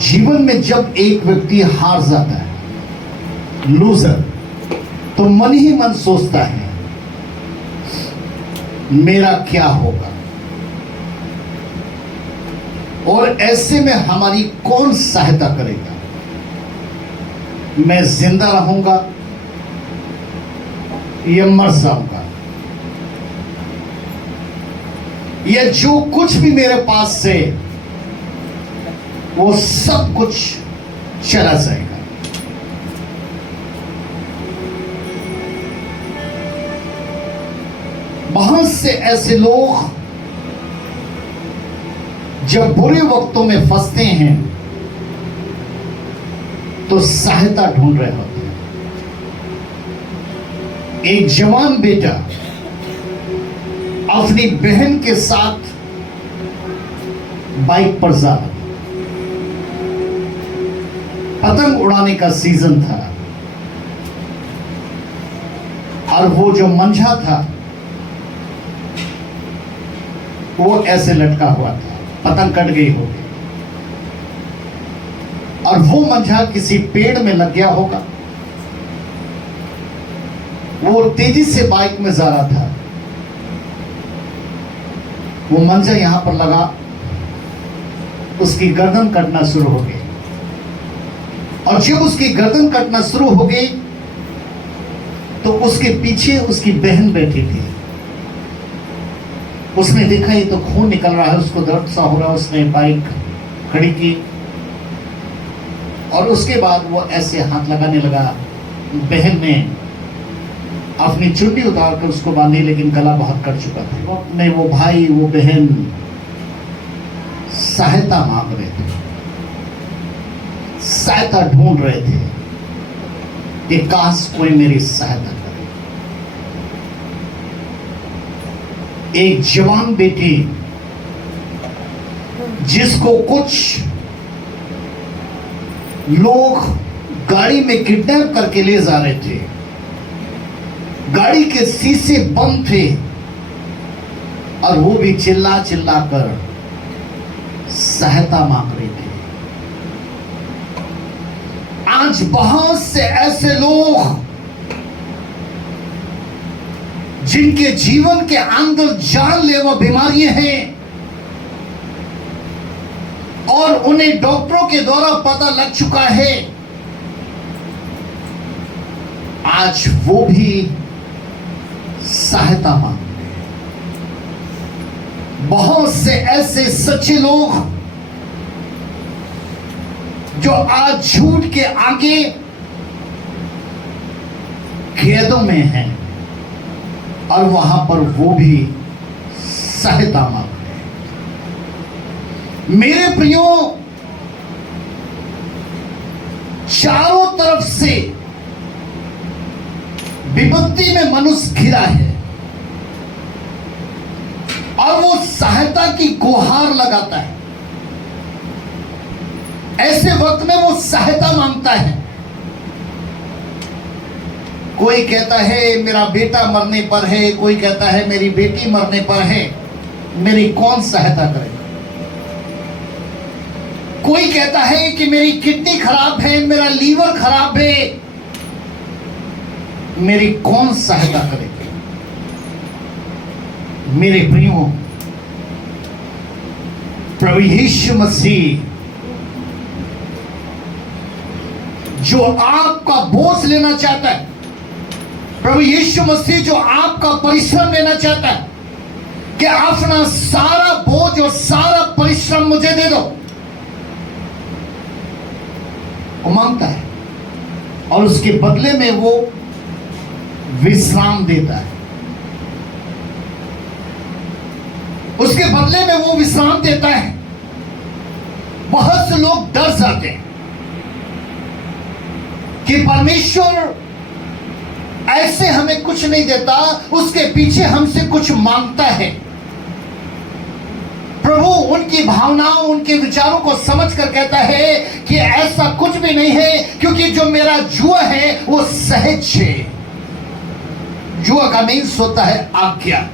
जीवन में जब एक व्यक्ति हार जाता है, लूजर, तो मन ही मन सोचता है मेरा क्या होगा, और ऐसे में हमारी कौन सहायता करेगा, मैं जिंदा रहूंगा या मर जाऊंगा, या जो कुछ भी मेरे पास से वो सब कुछ चला जाएगा। बहुत से ऐसे लोग जब बुरे वक्तों में फंसते हैं तो सहायता ढूंढ रहे होते हैं। एक जवान बेटा अपनी बहन के साथ बाइक पर जा रहा, पतंग उड़ाने का सीजन था, और वो जो मंझा था वो ऐसे लटका हुआ था, पतंग कट गई होगी, और वो मंझा किसी पेड़ में लग गया होगा। वो तेजी से बाइक में जा रहा था, वो मंझा यहां पर लगा, उसकी गर्दन कटना शुरू हो गई, और जब उसकी गर्दन कटना शुरू हो गई तो उसके पीछे उसकी बहन बैठी थी। उसने देखा ये तो खून निकल रहा है, उसको दर्द सा हो रहा है, उसने बाइक खड़ी की, और उसके बाद वो ऐसे हाथ लगाने लगा। बहन ने अपनी चुन्नी उतार कर उसको बांधी, लेकिन गला बहुत कट चुका था। वो अपने वो भाई वो बहन सहायता मांग रहे थे, सहायता ढूंढ रहे थे कि काश कोई मेरी सहायता करे। एक जवान बेटी जिसको कुछ लोग गाड़ी में किडनैप करके ले जा रहे थे, गाड़ी के शीशे बंद थे, और वो भी चिल्ला चिल्ला कर सहायता मांग रहे थे। आज बहुत से ऐसे लोग जिनके जीवन के अंदर जानलेवा बीमारियां हैं, और उन्हें डॉक्टरों के द्वारा पता लग चुका है, आज वो भी सहायता मांगते हैं। बहुत से ऐसे सच्चे लोग जो आज झूठ के आगे खेतों में हैं, और वहां पर वो भी सहायता मांगते हैं। मेरे प्रियो, चारों तरफ से विपत्ति में मनुष्य घिरा है, और वो सहायता की गुहार लगाता है। ऐसे वक्त में वो सहायता मांगता है। कोई कहता है मेरा बेटा मरने पर है, कोई कहता है मेरी बेटी मरने पर है, मेरी कौन सहायता करेगा। कोई कहता है कि मेरी किडनी खराब है, मेरा लीवर खराब है, मेरी कौन सहायता करेगा। मेरे प्रियो, प्रभु यीशु मसीह जो आपका बोझ लेना चाहता है, प्रभु यीशु मसीह जो आपका परिश्रम लेना चाहता है, कि अपना सारा बोझ और सारा परिश्रम मुझे दे दो, वो मांगता है, और उसके बदले में वो विश्राम देता है। उसके बदले में वो विश्राम देता है। बहुत से लोग डर जाते हैं कि परमेश्वर ऐसे हमें कुछ नहीं देता, उसके पीछे हमसे कुछ मांगता है। प्रभु उनकी भावनाओं, उनके विचारों को समझकर कहता है कि ऐसा कुछ भी नहीं है, क्योंकि जो मेरा जुआ है वो सहज है। जुआ का मीन्स होता है आज्ञा।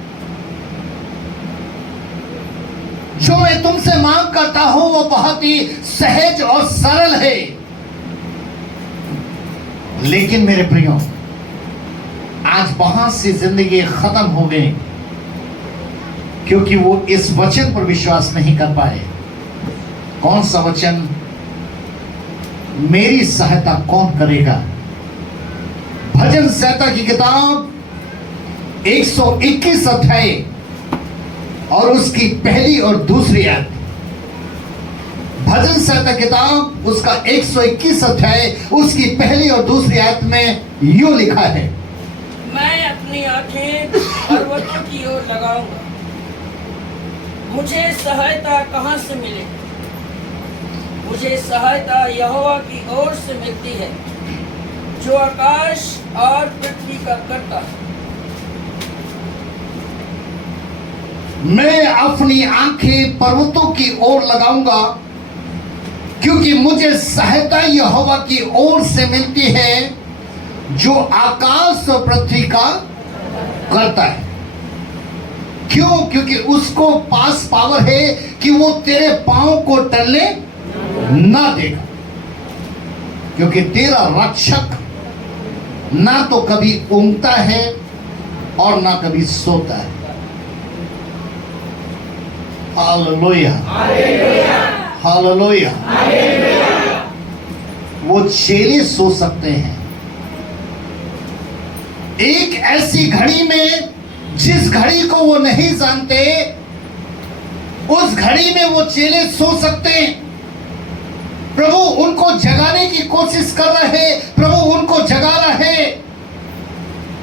जो मैं तुमसे मांग करता हूं वो बहुत ही सहज और सरल है। लेकिन मेरे प्रियो, आज बहुत सी जिंदगी खत्म हो गई क्योंकि वो इस वचन पर विश्वास नहीं कर पाए। कौन सा वचन? मेरी सहायता कौन करेगा? भजन संहिता की किताब 121 अध्याय और उसकी पहली और दूसरी आयत। भजन संहिता किताब उसका 121 अध्याय उसकी पहली और दूसरी आयत में यूं लिखा है, मैं अपनी आंखें पर्वतों की ओर लगाऊंगा, मुझे सहायता कहां से मिलेगी? मुझे सहायता यहोवा की ओर से मिलती है, जो आकाश और पृथ्वी का करता है। मैं अपनी आंखें पर्वतों की ओर लगाऊंगा क्योंकि मुझे सहायता यहोवा की ओर से मिलती है, जो आकाश और पृथ्वी का करता है। क्यों? क्योंकि उसको पास पावर है कि वो तेरे पांव को टलने ना देगा, क्योंकि तेरा रक्षक ना तो कभी ऊँगता है और ना कभी सोता है। Hallelujah, hallelujah. वो चेले सो सकते हैं एक ऐसी घड़ी में जिस घड़ी को वो नहीं जानते, उस घड़ी में वो चेले सो सकते हैं। प्रभु उनको जगाने की कोशिश कर रहे, प्रभु उनको जगा रहे।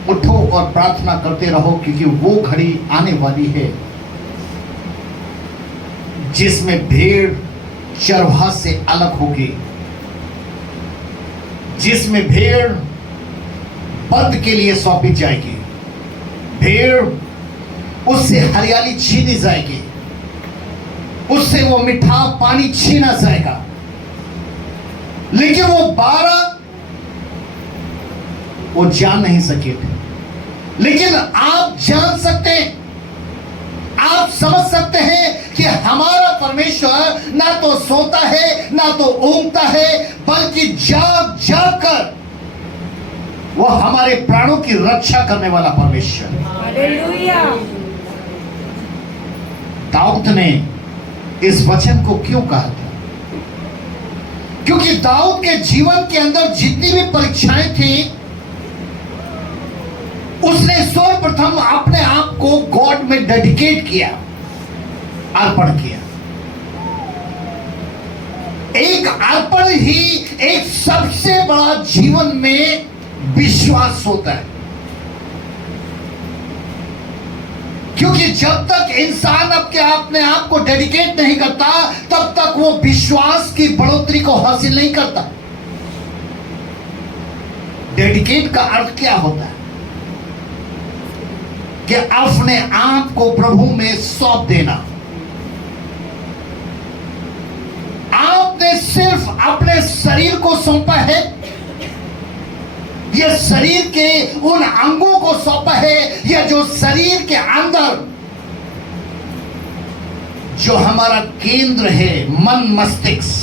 उठो और प्रार्थना करते रहो, क्योंकि वो घड़ी आने वाली है जिसमें भेड़ चरवाहा से अलग होगी, जिसमें भेड़ बंद के लिए सौंपी जाएगी। भेड़ उससे हरियाली छीनी जाएगी, उससे वो मीठा पानी छीना जाएगा। लेकिन वो 12 वो जान नहीं सके थे। लेकिन आप जान सकते हैं, आप समझ सकते हैं कि हमारा परमेश्वर ना तो सोता है ना तो ऊँगता है, बल्कि जाग जाग कर वो हमारे प्राणों की रक्षा करने वाला परमेश्वर। हालेलुया। दाऊद ने इस वचन को क्यों कहा था? क्योंकि दाऊद के जीवन के अंदर जितनी भी परीक्षाएं थी, उसने सर्वप्रथम अपने आप को गॉड में डेडिकेट किया, अर्पण किया। एक अर्पण ही एक सबसे बड़ा जीवन में विश्वास होता है। क्योंकि जब तक इंसान अपने आप को डेडिकेट नहीं करता, तब तक वो विश्वास की बढ़ोतरी को हासिल नहीं करता। डेडिकेट का अर्थ क्या होता है? कि अपने आप को प्रभु में सौंप देना। आपने सिर्फ अपने शरीर को सौंपा है, यह शरीर के उन अंगों को सौंपा है, या जो शरीर के अंदर जो हमारा केंद्र है, मन मस्तिष्क,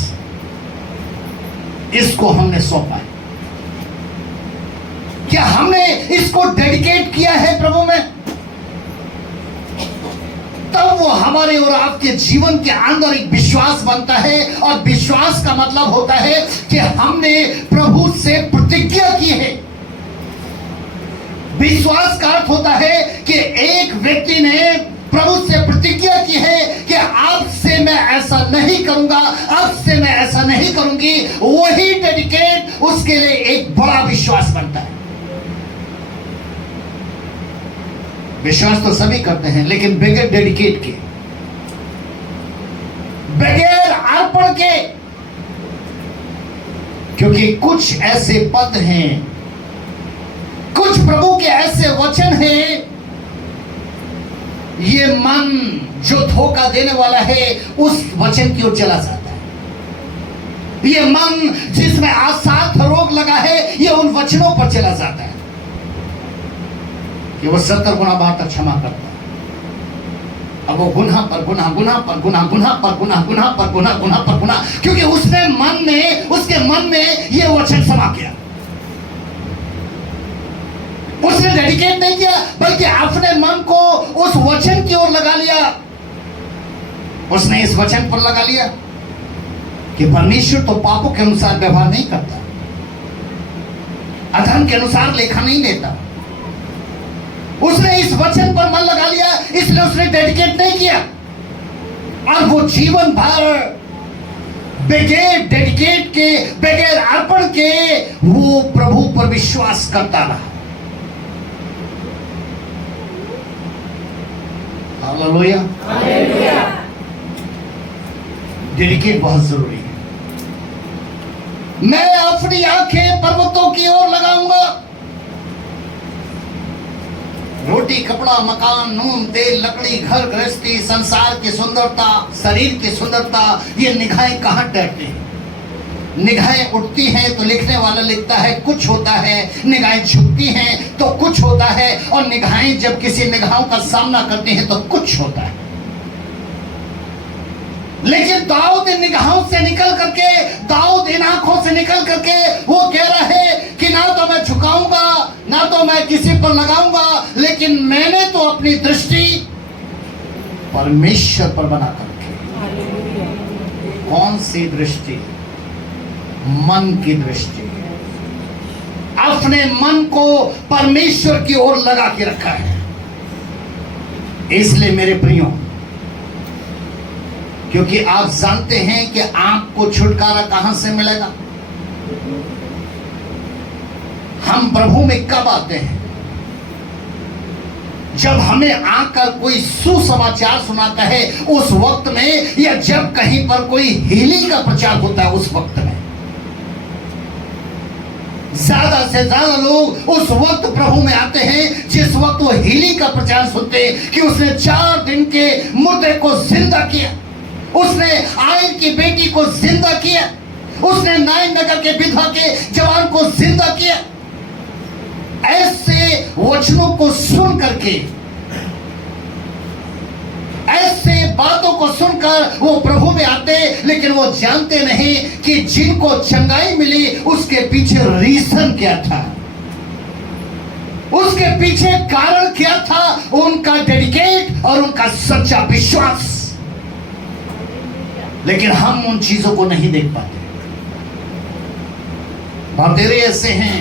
इसको हमने सौंपा है। क्या हमने इसको डेडिकेट किया है प्रभु में? तब वो हमारे और आपके जीवन के अंदर एक विश्वास बनता है, और विश्वास का मतलब होता है कि हमने प्रभु से प्रतिज्ञा की है। विश्वास का अर्थ होता है कि एक व्यक्ति ने प्रभु से प्रतिज्ञा की है कि अब से मैं ऐसा नहीं करूंगा, अब से मैं ऐसा नहीं करूंगी। वही डेडिकेट उसके लिए एक बड़ा विश्वास बनता है। विश्वास तो सभी करते हैं, लेकिन बगैर डेडिकेट के, बगैर अर्पण के। क्योंकि कुछ ऐसे पद हैं, कुछ प्रभु के ऐसे वचन हैं, ये मन जो धोखा देने वाला है उस वचन की ओर चला जाता है। ये मन जिसमें आसात रोग लगा है, ये उन वचनों पर चला जाता है कि वो 70 गुना 72 क्षमा करता है। अब वो गुनाह पर गुनाह, गुनाह पर गुनाह, गुनाह पर गुनाह, गुनाह पर गुनाह, गुनाह पर गुनाह, क्योंकि उसके मन में ये वचन समा किया। उसने डेडिकेट नहीं किया, बल्कि अपने मन को उस वचन की ओर लगा लिया। उसने इस वचन पर लगा लिया कि परमेश्वर तो पापों के अनुसार व्यवहार नहीं करता, अधर्म के अनुसार लेखा नहीं देता। उसने इस वचन पर मन लगा लिया, इसलिए उसने डेडिकेट नहीं किया, और वो जीवन भर बगैर डेडिकेट के, बगैर अर्पण के वो प्रभु पर विश्वास करता रहा। हालेलुया। डेडिकेट बहुत जरूरी है। मैं अपनी आंखें पर्वतों की ओर लगाऊंगा। रोटी, कपड़ा, मकान, नून, तेल, लकड़ी, घर गृहस्थी, संसार की सुंदरता, शरीर की सुंदरता, ये निगाहें कहां ठहरती हैं? निगाहें उठती हैं तो लिखने वाला लिखता है कुछ होता है, निगाहें झुकती हैं तो कुछ होता है, और निगाहें जब किसी निगाहों का सामना करती हैं तो कुछ होता है। लेकिन दाऊद इन निगाहों से निकल करके, दाऊद इन आंखों से निकल करके वो कह रहा है कि ना तो मैं झुकाऊंगा, ना तो मैं किसी पर लगाऊंगा, लेकिन मैंने तो अपनी दृष्टि परमेश्वर पर बना करके। कौन सी दृष्टि? मन की दृष्टि। अपने मन को परमेश्वर की ओर लगा के रखा है। इसलिए मेरे प्रियो, क्योंकि आप जानते हैं कि आपको छुटकारा कहां से मिलेगा? हम प्रभु में कब आते हैं? जब हमें आकर कोई सुसमाचार सुनाता है उस वक्त में, या जब कहीं पर कोई हीलिंग का प्रचार होता है उस वक्त में। ज्यादा से ज्यादा लोग उस वक्त प्रभु में आते हैं जिस वक्त वो हीलिंग का प्रचार सुनते हैं कि उसने 4 दिन के मुर्दे को जिंदा किया, उसने आयन की बेटी को जिंदा किया, उसने नाइन नगर के विधवा के जवान को जिंदा किया। ऐसे वचनों को सुन करके, ऐसे बातों को सुनकर वो प्रभु में आते, लेकिन वो जानते नहीं कि जिनको चंगाई मिली उसके पीछे रीजन क्या था, उसके पीछे कारण क्या था। उनका डेडिकेट और उनका सच्चा विश्वास। लेकिन हम उन चीजों को नहीं देख पाते। बहुतेरे ऐसे हैं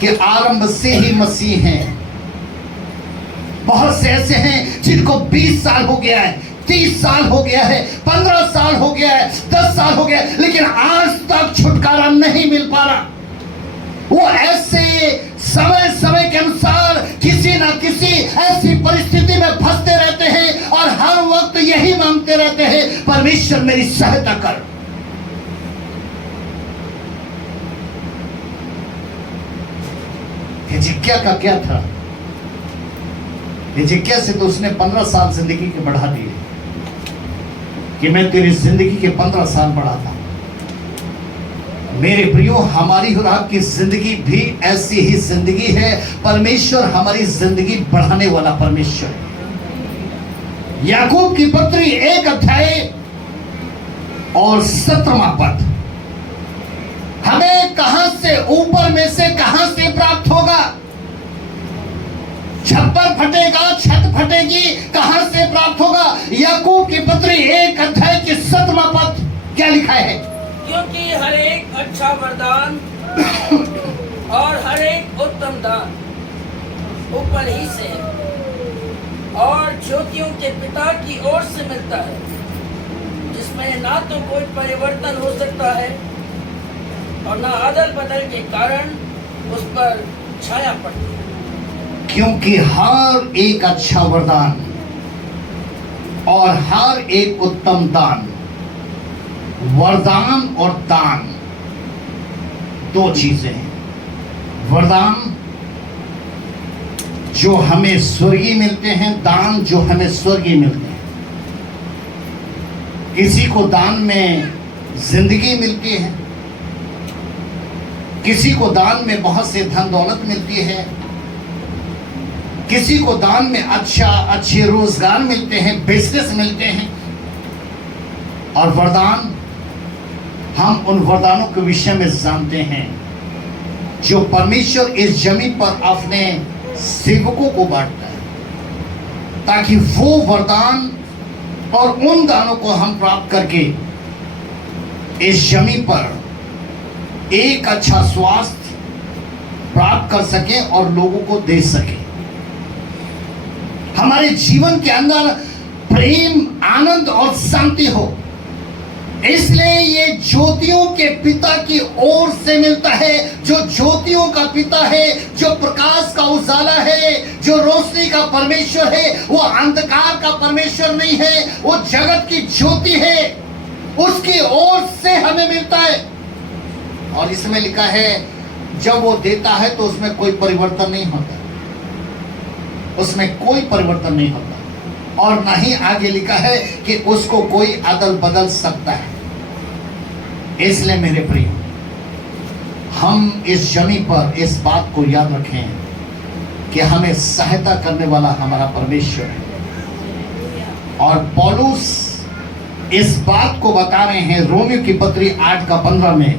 कि आरंभ से ही मसीह हैं। बहुत से ऐसे हैं जिनको 20 साल हो गया है, 30 साल हो गया है, 15 साल हो गया है, 10 साल हो गया है, लेकिन आज तक छुटकारा नहीं मिल पा रहा। वो ऐसे समय समय के अनुसार किसी ना किसी ऐसी परिस्थिति में फंसते रहते हैं और हर वक्त यही मांगते रहते हैं, परमेश्वर मेरी सहायता कर। हिजकिय्याह का क्या था? हिजकिय्याह से तो उसने 15 साल जिंदगी के बढ़ा दिए कि मैं तेरी जिंदगी के 15 साल बढ़ाता। मेरे प्रियो, हमारी और आपकी जिंदगी भी ऐसी ही जिंदगी है। परमेश्वर हमारी जिंदगी बढ़ाने वाला परमेश्वर है। याकूब की पत्री 1 अध्याय और 17वां पद, हमें कहां से, ऊपर में से कहां से प्राप्त होगा? छप्पर फटेगा, छत फटेगी, कहां से प्राप्त होगा? याकूब की पत्री 1 अध्याय के 7वां पद क्या लिखा है? क्योंकि हर एक अच्छा वरदान और हर एक उत्तम दान ऊपर ही से है और ज्योतियों के पिता की ओर से मिलता है, जिसमें ना तो कोई परिवर्तन हो सकता है और ना अदल बदल के कारण उस पर छाया पड़ती है। क्योंकि हर एक अच्छा वरदान और हर एक उत्तम दान, वरदान और दान 2 चीजें हैं। वरदान जो हमें स्वर्गीय मिलते हैं, दान जो हमें स्वर्गीय मिलते हैं। किसी को दान में जिंदगी मिलती है, किसी को दान में बहुत से धन दौलत मिलती है, किसी को दान में अच्छे रोजगार मिलते हैं, बिजनेस मिलते हैं, और वरदान, हम उन वरदानों के विषय में जानते हैं जो परमेश्वर इस जमीन पर अपने सेवकों को बांटता है, ताकि वो वरदान और उन दानों को हम प्राप्त करके इस जमीन पर एक अच्छा स्वास्थ्य प्राप्त कर सके और लोगों को दे सके। हमारे जीवन के अंदर प्रेम, आनंद और शांति हो। इसलिए ये ज्योतियों के पिता की ओर से मिलता है। जो ज्योतियों का पिता है, जो प्रकाश का उजाला है, जो रोशनी का परमेश्वर है, वो अंधकार का परमेश्वर नहीं है, वो जगत की ज्योति है, उसकी ओर से हमें मिलता है। और इसमें लिखा है जब वो देता है तो उसमें कोई परिवर्तन नहीं होता, उसमें कोई परिवर्तन नहीं होता, और ना ही आगे लिखा है कि उसको कोई अदल बदल सकता है। इसलिए मेरे प्रिय, हम इस जमीन पर इस बात को याद रखें कि हमें सहायता करने वाला हमारा परमेश्वर है। और पौलुस इस बात को बता रहे हैं रोमियो की पत्री 8:15 में,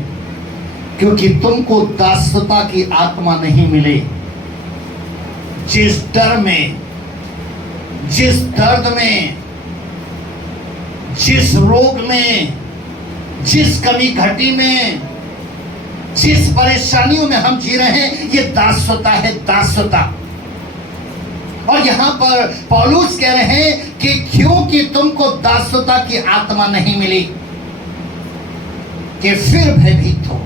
क्योंकि तुमको दासता की आत्मा नहीं मिले जिस डर में, जिस दर्द में, जिस रोग में, जिस कमी घटी में, जिस परेशानियों में हम जी रहे हैं, ये दासता है, दासता। और यहां पर पौलुस कह रहे हैं कि क्योंकि तुमको दासता की आत्मा नहीं मिली कि फिर भयभीत हो।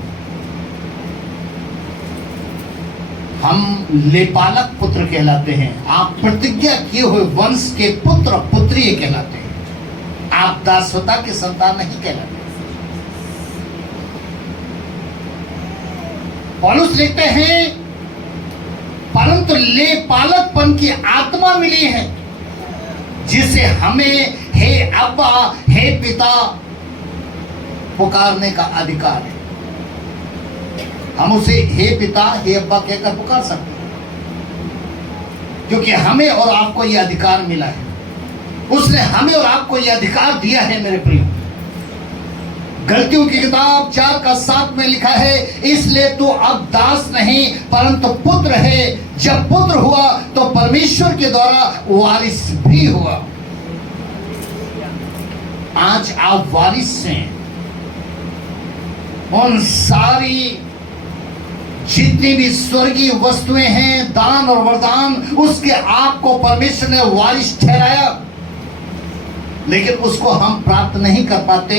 हम लेपालक पुत्र कहलाते हैं, आप प्रतिज्ञा किए हुए वंश के पुत्र पुत्री कहलाते हैं, आप दासता के संतान नहीं कहलाते। पौलुस लिखते हैं परंतु लेपालकपन की आत्मा मिली है जिसे हमें हे अब्बा, हे पिता पुकारने का अधिकार है। हम उसे हे पिता, हे अब्बा कहकर पुकार सकते हैं, क्योंकि हमें और आपको यह अधिकार मिला है। उसने हमें और आपको यह अधिकार दिया है। मेरे प्रिय, गलतियों की किताब 4:7 में लिखा है, इसलिए तू अब दास नहीं परंतु पुत्र है। जब पुत्र हुआ तो परमेश्वर के द्वारा वारिस भी हुआ। आज आप वारिस हैं। उन सारी जितनी भी स्वर्गीय वस्तुएं हैं, दान और वरदान, उसके आपको परमेश्वर ने वारिस ठहराया, लेकिन उसको हम प्राप्त नहीं कर पाते।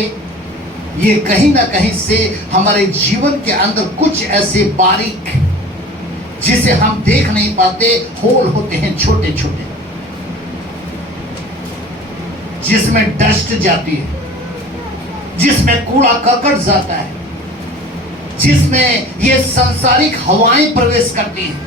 ये कहीं ना कहीं से हमारे जीवन के अंदर कुछ ऐसे बारीक, जिसे हम देख नहीं पाते, होल होते हैं, छोटे छोटे, जिसमें डस्ट जाती है, जिसमें कूड़ा करकट जाता है, जिसमें ये सांसारिक हवाएं प्रवेश करती हैं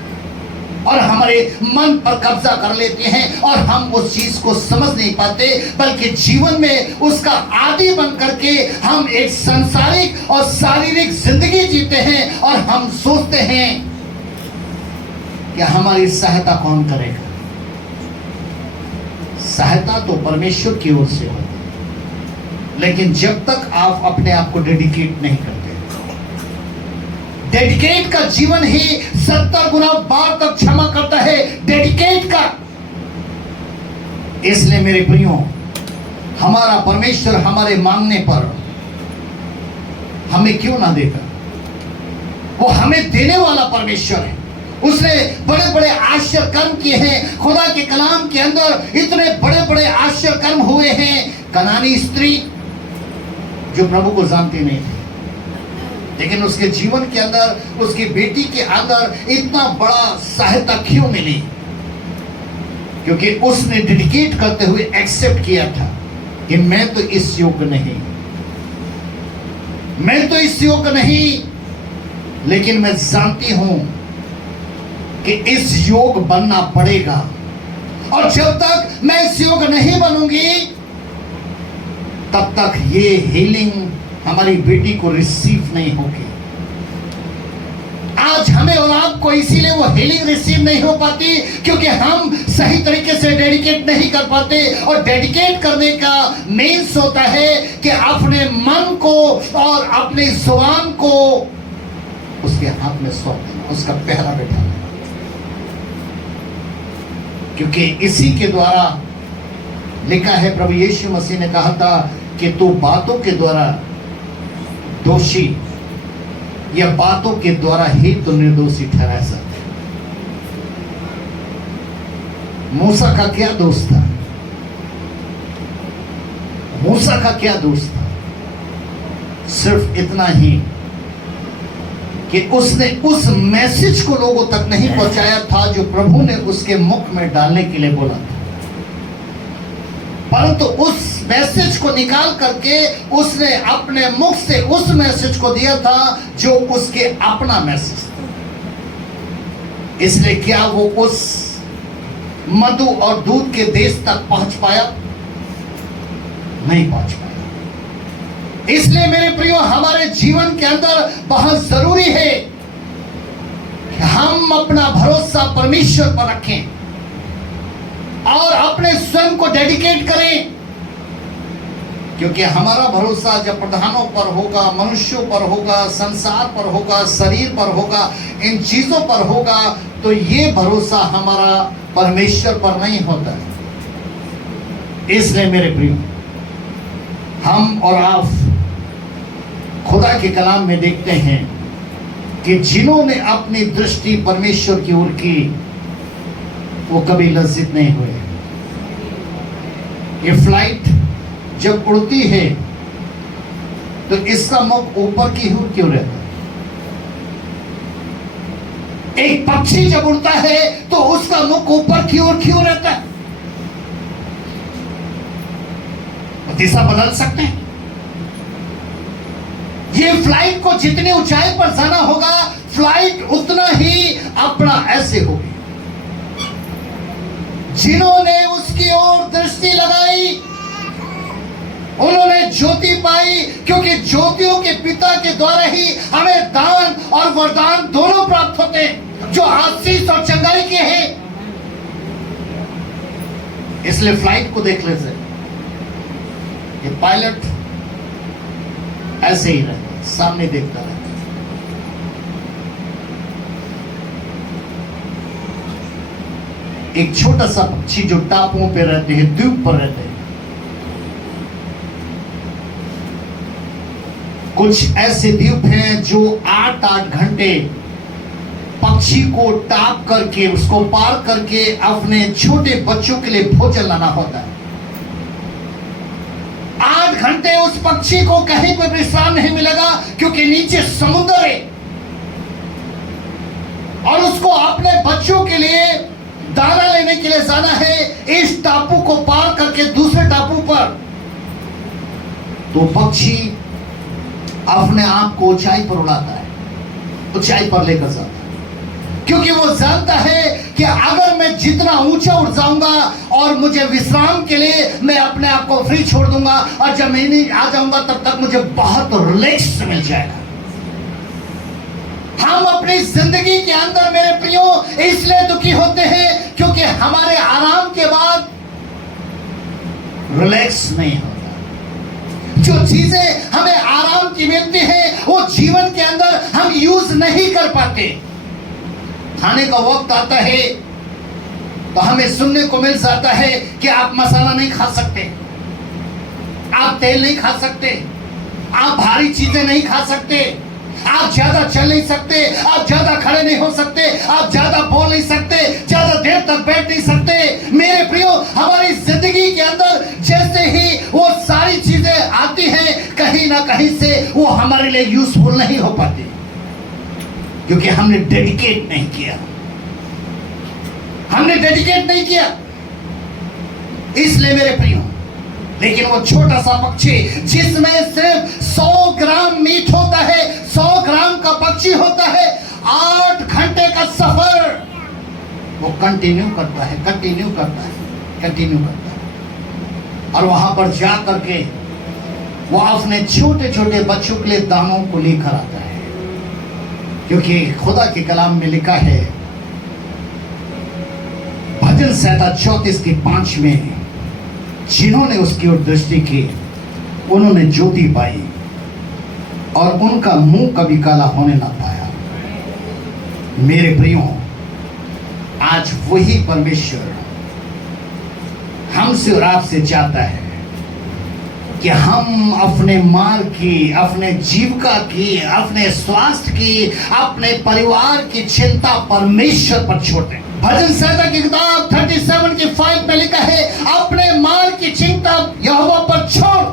और हमारे मन पर कब्जा कर लेते हैं, और हम उस चीज को समझ नहीं पाते, बल्कि जीवन में उसका आदी बन करके हम एक सांसारिक और शारीरिक जिंदगी जीते हैं, और हम सोचते हैं कि हमारी सहायता कौन करेगा। सहायता तो परमेश्वर की ओर से होती है, लेकिन जब तक आप अपने आप को डेडिकेट नहीं करते, डेडिकेट का जीवन ही 70 गुना बार तक क्षमा करता है, डेडिकेट का। इसलिए मेरे प्रियो, हमारा परमेश्वर हमारे मांगने पर हमें क्यों ना देगा। वो हमें देने वाला परमेश्वर है। उसने बड़े बड़े आश्चर्य कर्म किए हैं। खुदा के कलाम के अंदर इतने बड़े बड़े आश्चर्य कर्म हुए हैं। कनानी स्त्री जो प्रभु को जानती नहीं थी, लेकिन उसके जीवन के अंदर, उसकी बेटी के अंदर इतना बड़ा सहायता क्यों मिली? क्योंकि उसने डेडिकेट करते हुए एक्सेप्ट किया था कि मैं तो इस योग्य नहीं, मैं तो इस योग्य नहीं, लेकिन मैं जानती हूं कि इस योग बनना पड़ेगा, और जब तक मैं इस योग नहीं बनूंगी तब तक ये हीलिंग हमारी बेटी को रिसीव नहीं होगी। आज हमें और आप आपको, इसीलिए वो हीलिंग रिसीव नहीं हो पाती, क्योंकि हम सही तरीके से डेडिकेट नहीं कर पाते। और डेडिकेट करने का मीन्स होता है कि अपने मन को और अपनी जुबान को उसके हाथ में सौंप देना, उसका पहरा बैठाना। क्योंकि इसी के द्वारा लिखा है, प्रभु यीशु मसीह ने कहा था कि तू बातों के द्वारा दोषी या बातों के द्वारा ही तो निर्दोषी ठहरा सकते। मूसा का क्या दोष था? मूसा का क्या दोष था? सिर्फ इतना ही कि उसने उस मैसेज को लोगों तक नहीं पहुंचाया था जो प्रभु ने उसके मुख में डालने के लिए बोला था, परंतु उस मैसेज को निकाल करके उसने अपने मुख से उस मैसेज को दिया था जो उसके अपना मैसेज था। इसलिए क्या वो उस मधु और दूध के देश तक पहुंच पाया? नहीं पहुंच पाया। इसलिए मेरे प्रियो, हमारे जीवन के अंदर बहुत जरूरी है कि हम अपना भरोसा परमेश्वर पर रखें और अपने स्वयं को डेडिकेट करें। क्योंकि हमारा भरोसा जब प्रधानों पर होगा, मनुष्यों पर होगा, संसार पर होगा, शरीर पर होगा, इन चीजों पर होगा, तो ये भरोसा हमारा परमेश्वर पर नहीं होता है। इसलिए मेरे प्रियो, हम और आप खुदा के कलाम में देखते हैं कि जिन्होंने अपनी दृष्टि परमेश्वर की ओर की, वो कभी लज्जित नहीं हुए। ये फ्लाइट जब उड़ती है तो इसका मुख ऊपर की ओर क्यों रहता है? एक पक्षी जब उड़ता है तो उसका मुख ऊपर की ओर क्यों रहता है? दिशा बदल सकते हैं। ये फ्लाइट को जितनी ऊंचाई पर जाना होगा, फ्लाइट उतना ही अपना ऐसे होगी। जिन्होंने उसकी ओर दृष्टि लगाई, उन्होंने ज्योति पाई, क्योंकि ज्योतियों के पिता के द्वारा ही हमें दान और वरदान दोनों प्राप्त होते हैं, जो आशीष और चंगाई के हैं। इसलिए फ्लाइट को देख लेते, ये पायलट ऐसे ही रहता, सामने देखता रहता। एक छोटा सा पक्षी जो टापुओं पे रहते हैं, द्वीप पर रहते हैं, कुछ ऐसे द्वीप हैं जो 8-8 घंटे पक्षी को टाप करके, उसको पार करके अपने छोटे बच्चों के लिए भोजन लाना होता है। 8 घंटे उस पक्षी को कहीं पर विश्राम नहीं मिलेगा, क्योंकि नीचे समुद्र है और उसको अपने बच्चों के लिए दाना लेने के लिए जाना है, इस टापू को पार करके दूसरे टापू पर। तो पक्षी अपने आप को ऊंचाई पर उड़ाता है, ऊंचाई पर लेकर जाता है, क्योंकि वो जानता है कि अगर मैं जितना ऊंचा उड़ जाऊंगा और मुझे विश्राम के लिए मैं अपने आप को फ्री छोड़ दूंगा और जब मैं नहीं आ जाऊंगा तब तक मुझे बहुत रिलैक्स मिल जाएगा। हम अपनी जिंदगी के अंदर मेरे प्रियो इसलिए दुखी होते हैं क्योंकि हमारे आराम के बाद रिलैक्स नहीं होता। जो चीजें हमें आराम की मिलती हैं वो जीवन के अंदर हम यूज नहीं कर पाते। खाने का वक्त आता है तो हमें सुनने को मिल जाता है कि आप मसाला नहीं खा सकते, आप तेल नहीं खा सकते, आप भारी चीजें नहीं खा सकते, आप ज्यादा चल नहीं सकते, आप ज्यादा खड़े नहीं हो सकते, आप ज्यादा बोल नहीं सकते, ज्यादा देर तक बैठ नहीं सकते। मेरे प्रियो, हमारी जिंदगी के अंदर जैसे ही वो सारी चीजें आती हैं, कहीं ना कहीं से वो हमारे लिए यूजफुल नहीं हो पाती, क्योंकि हमने डेडिकेट नहीं किया, हमने डेडिकेट नहीं किया। इसलिए मेरे प्रियो, लेकिन वो छोटा सा पक्षी जिसमें सिर्फ 100 ग्राम मीट होता है, 100 ग्राम का पक्षी होता है, 8 घंटे का सफर वो कंटिन्यू करता है, कंटिन्यू करता है, कंटिन्यू करता है। और वहां पर जा करके वो अपने छोटे छोटे बच्चों के लिए दानों को लेकर आता है। क्योंकि खुदा के कलाम में लिखा है, भजन संहिता 34:5 में, जिन्होंने उसकी ओर दृष्टि की उन्होंने ज्योति पाई और उनका मुंह कभी काला होने ना पाया। मेरे प्रियो, आज वही परमेश्वर हमसे और आपसे चाहता है कि हम अपने मार्ग की, अपने जीविका की, अपने स्वास्थ्य की, अपने परिवार की चिंता परमेश्वर पर छोड़ दें। भजन संहिता की किताब 37:5 में लिखा है, अपने मार्ग की चिंता यहोवा पर छोड़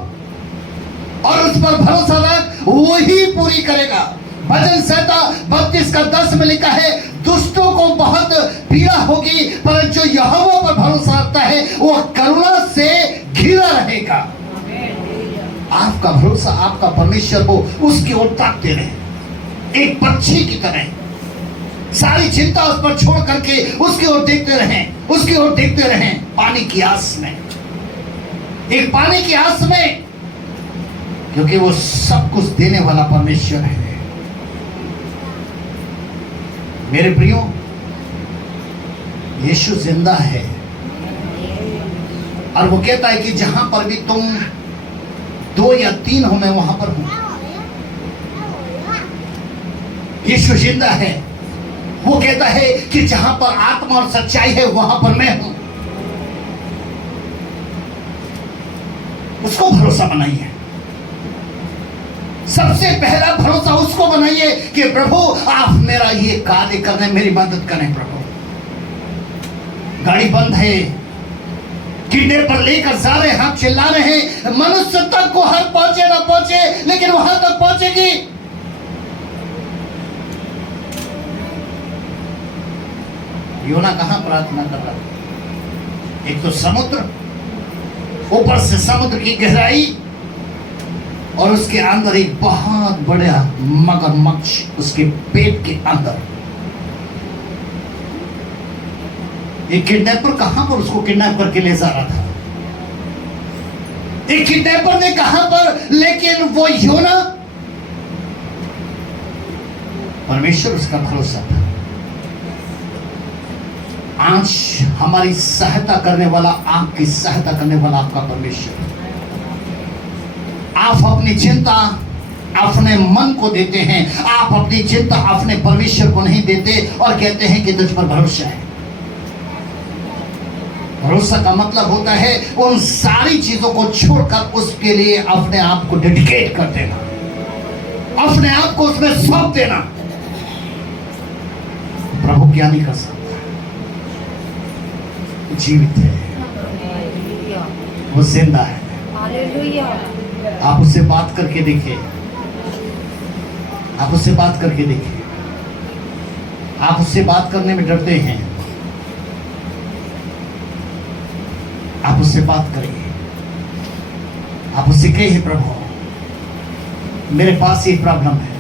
और उस पर भरोसा रख, वही पूरी करेगा। भजन संहिता 32:10 में लिखा है, दुष्टों को बहुत पीड़ा होगी पर जो यहोवा पर भरोसा रखता है वो करुणा से घिरा रहेगा। आपका भरोसा, आपका परमेश्वर को उसकी ओर ताकते रहे, एक पक्षी की तरह सारी चिंता उस पर छोड़ करके उसकी ओर देखते रहें, उसकी ओर देखते रहें, पानी की आस में, एक पानी की आस में, क्योंकि वो सब कुछ देने वाला परमेश्वर है। मेरे प्रियो, यीशु जिंदा है और वो कहता है कि जहां पर भी तुम 2 या 3 हो, मैं वहां पर हूं। यीशु जिंदा है। वो कहता है कि जहां पर आत्मा और सच्चाई है वहां पर मैं हूं। उसको भरोसा बनाइए। सबसे पहला भरोसा उसको बनाइए कि प्रभु आप मेरा ये कार्य करने, मेरी मदद करें। प्रभु, गाड़ी बंद है, किडनी पर लेकर जा रहे हैं, हम चिल्ला रहे हैं, मनुष्य तक को हर पहुंचे ना पहुंचे, लेकिन वहां तक पहुंचेगी। योना कहां प्रार्थना कर रहा था? एक तो समुद्र, ऊपर से समुद्र की गहराई और उसके अंदर एक बहुत बड़ा मगरमच्छ उसके पेट के अंदर। एक किडनैपर कहां पर उसको किडनैप करके ले जा रहा था? एक किडनैपर ने कहां पर, लेकिन वो योना, परमेश्वर उसका भरोसा था। आज हमारी सहायता करने वाला, आपकी सहायता करने वाला आपका परमेश्वर। आप अपनी चिंता अपने मन को देते हैं, आप अपनी चिंता अपने परमेश्वर को नहीं देते और कहते हैं कि तुझ पर भरोसा है। भरोसा का मतलब होता है उन सारी चीजों को छोड़कर उसके लिए अपने आप को डेडिकेट कर देना, अपने आप को उसमें सौंप देना। प्रभु क्या नहीं कर सकता? जीवित है, वो जिंदा है। आप उससे बात करके देखिए, आप उससे बात करके देखिए। आप उससे बात करने में डरते हैं, आप उससे बात करिए। आप उससे कहिए, प्रभु मेरे पास ये प्रॉब्लम है।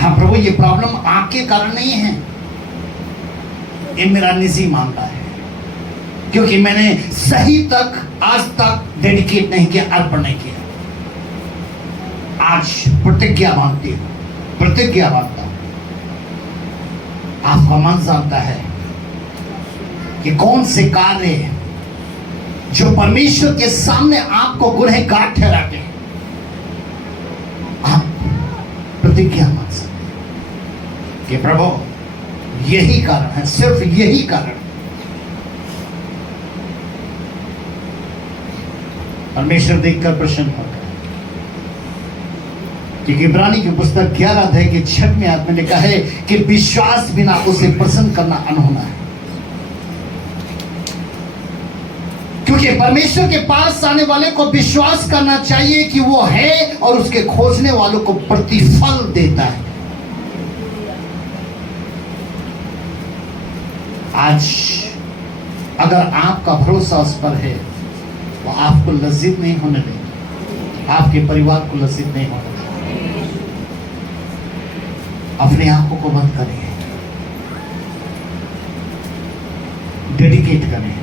हाँ प्रभु, ये प्रॉब्लम आपके कारण नहीं है, ये मेरा निजी मामला है, क्योंकि मैंने सही तक आज तक डेडिकेट नहीं किया, अर्पण नहीं किया। आज प्रतिज्ञा मांगती हूं, प्रतिज्ञा मांगता हूं। आपका मन जानता है कि कौन से कार्य जो परमेश्वर के सामने आपको गुनहगार ठहराते हैं। आप प्रतिज्ञा मांग सकते हैं कि प्रभु यही कारण है, सिर्फ यही कारण। परमेश्वर देखकर प्रसन्न होगा, क्योंकि इब्रानी की पुस्तक 11:6 में लिखा है कि विश्वास बिना उसे प्रसन्न करना अनहोना है। क्योंकि परमेश्वर के पास आने वाले को विश्वास करना चाहिए कि वो है और उसके खोजने वालों को प्रतिफल देता है। आज अगर आपका भरोसा उस पर है, वो आपको लज्जित नहीं होने देगा, आपके परिवार को लज्जित नहीं होने देगा। अपने आंखों को बंद करिए, डेडिकेट करें।